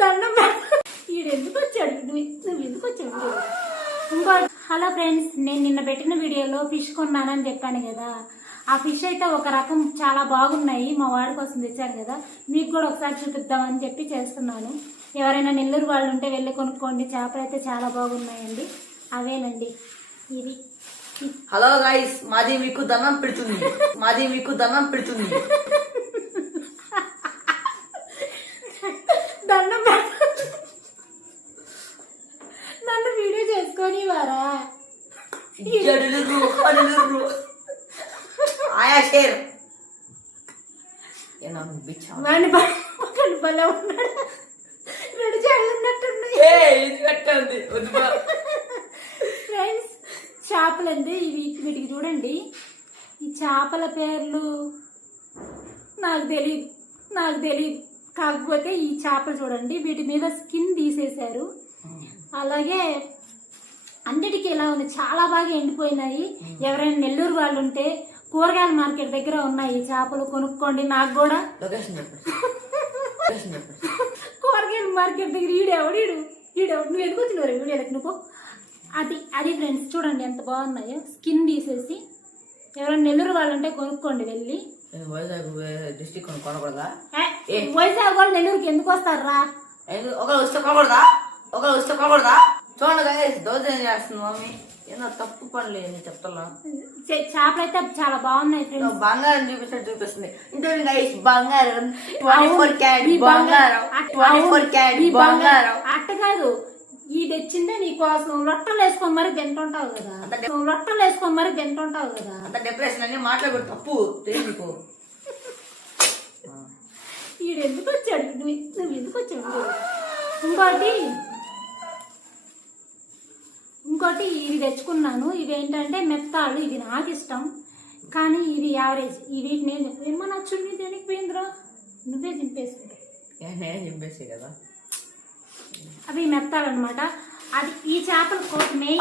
దండం ఈడెందుకు వచ్చాడు, నువ్వు ఎందుకు వచ్చాడు? ఇంకో హలో ఫ్రెండ్స్, నేను నిన్న పెట్టిన వీడియోలో ఫిష్ కొన్నానని చెప్పాను కదా. ఆ ఫిష్ అయితే ఒక రకం చాలా బాగున్నాయి, మా వాడి కోసం తెచ్చాను కదా, మీకు కూడా ఒకసారి చూపిద్దామని చెప్పి చేస్తున్నాను. ఎవరైనా నెల్లూరు వాళ్ళు ఉంటే వెళ్ళి కొనుక్కోండి, చేపలు అయితే చాలా బాగున్నాయండి. అవేనండి ఇది. హలో గైస్, మాది మీకు దండం పెడుతుంది, మాది మీకు దండం పెడుతుంది. దండం నన్ను వీడియో చేసుకొని వారా ఆయా షేర్ భలే ఉన్నాడు, రెండు చెళ్ళు ఉన్నట్టున్నాయి. ఫ్రెండ్స్, చేపలండి ఇవి. వీటికి చూడండి, ఈ చేపల పేర్లు నాకు తెలియదు. కాకపోతే ఈ చేపలు చూడండి, వీటి మీద స్కిన్ తీసేశారు. అలాగే అన్నిటికీ ఇలా ఉంది, చాలా బాగా ఎండిపోయినాయి. ఎవరైనా నెల్లూరు వాళ్ళు ఉంటే కూరగాయల మార్కెట్ దగ్గర ఉన్నాయి చేపలు, కొనుక్కోండి. నాకు కూడా కూరగాయల మార్కెట్ దగ్గర ఈడెవడు నువ్వు ఎందుకు వచ్చినవారు వీడియోకి నువ్వు? అది ఫ్రెండ్స్ చూడండి ఎంత బాగున్నాయో, స్కిన్ తీసేసి. ఎవరైనా నెల్లూరు వాళ్ళు ఉంటే కొనుక్కోండి వెళ్ళి. వైజాగ్ వాళ్ళు నెల్లూరుకి ఎందుకు వస్తారా? చూడండి దోజనం చేస్తుంది మమ్మీ, ఏదో తప్పు పనులు ఏంది చెప్తా. చేపలు అయితే చాలా బాగున్నాయి ఫ్రెండ్స్. బంగారం చూపిస్తుంది. బంగారం 24 క్యారెట్ బంగారం, 24 క్యారెట్ బంగారం. అట్ట కాదు, ఈ తెచ్చిందే నీకోసం. లొట్టలు వేసుకొని మరి తింటుంటావు కదా, అంత డిప్రెషన్ అన్ని మాట్లాడకూడదు, తప్పు తెలియదు. ఈడు ఎందుకు వచ్చాడు, నువ్వు ఎందుకు వచ్చాడు? ఇంకోటి ఇవి తెచ్చుకున్నాను. ఇవి ఏంటంటే మెత్తాళ్ళు, ఇది నాకు ఇష్టం కానీ ఇది యావరేజ్. ఈ వీటిని ఏం చెప్పు, ఏమో నా చున్నీ దేనికి పోయిందిరా, నువ్వే చింపేసి కదా. అవి మెత్తాలు అనమాట. అది ఈ చేపల కోట్ మెయిన్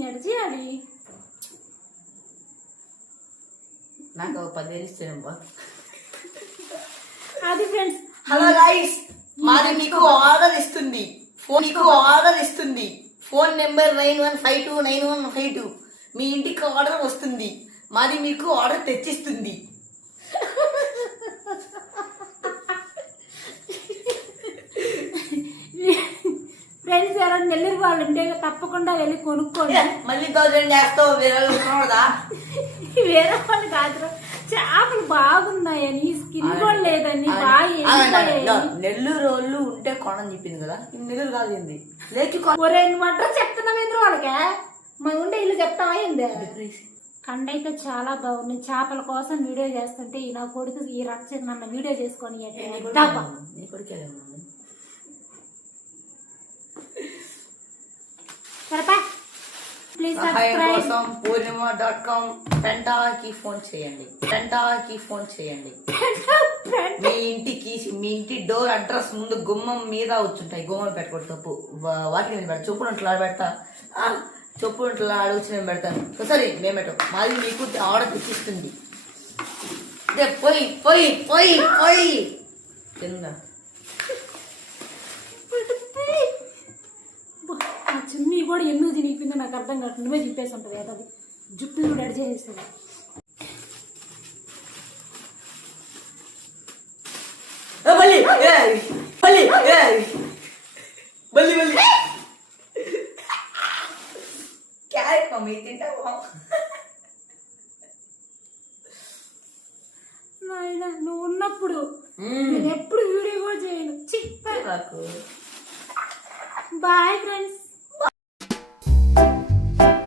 నడిచేయాలి. నాకు 10,000 ఇస్తాను. అది ఫ్రెండ్స్. హలో గైస్, మాది మీకు ఆర్డర్ ఇస్తుంది, ఫోన్ నెంబర్ 91529152. మీ ఇంటికి ఆర్డర్ వస్తుంది, మాది మీకు ఆర్డర్ తెచ్చిస్తుంది. ఫ్రెండ్స్, ఎవరైనా నెల్లూరు వాళ్ళు ఉంటే తప్పకుండా వెళ్ళి కొనుక్కోండి. మళ్ళీ 1000 చేస్తావు, వేరే వాళ్ళు కాదు. చేపలు బాగున్నాయని, స్కిన్ కూడా లేదని, నెల్లూరు వాళ్ళు ఉంటే కొనని చెప్పింది కదా, నెల్లూరు కాదు లేచి చెప్తున్నావు ఏంద్ర వాళ్ళకే. మనం ఉండే ఇల్లు చెప్తావా ఏంది? కండ అయితే చాలా బాగుంది. చేపల కోసం వీడియో చేస్తుంటే నా కొడుకు ఈ రచ్చ నన్ను వీడియో చేసుకొని ప్లీజ్ సబ్స్క్రైబ్. పూర్ణిమ.com పెంటాకి ఫోన్ చేయండి. మీ ఇంటి డోర్ అడ్రస్ ముందు గుమ్మం మీద వచ్చుంటాయి. గుమ్మం పెట్టకూడదు, తప్పు. వాటి మీద పెడతా, చొప్పునట్లు పెడతా, చొప్పునట్లు ఆడొచ్చి నేను పెడతాను. సరే మేము పెట్టాం, మాది మీకు ఆర్డర్ తెచ్చిస్తుంది. పోయి తిన్నా చున్నీ కూడా ఎందుకు తినిపిందో నాకు అర్థం కాదు. నువ్వే చెప్పేసి ఉంటుంది కదా, అది జుట్టు కూడా అడి చేసేస్తుంది. నువ్వు ఉన్నప్పుడు నేను ఎప్పుడు వీడియో కూడా చేయను. Bye friends.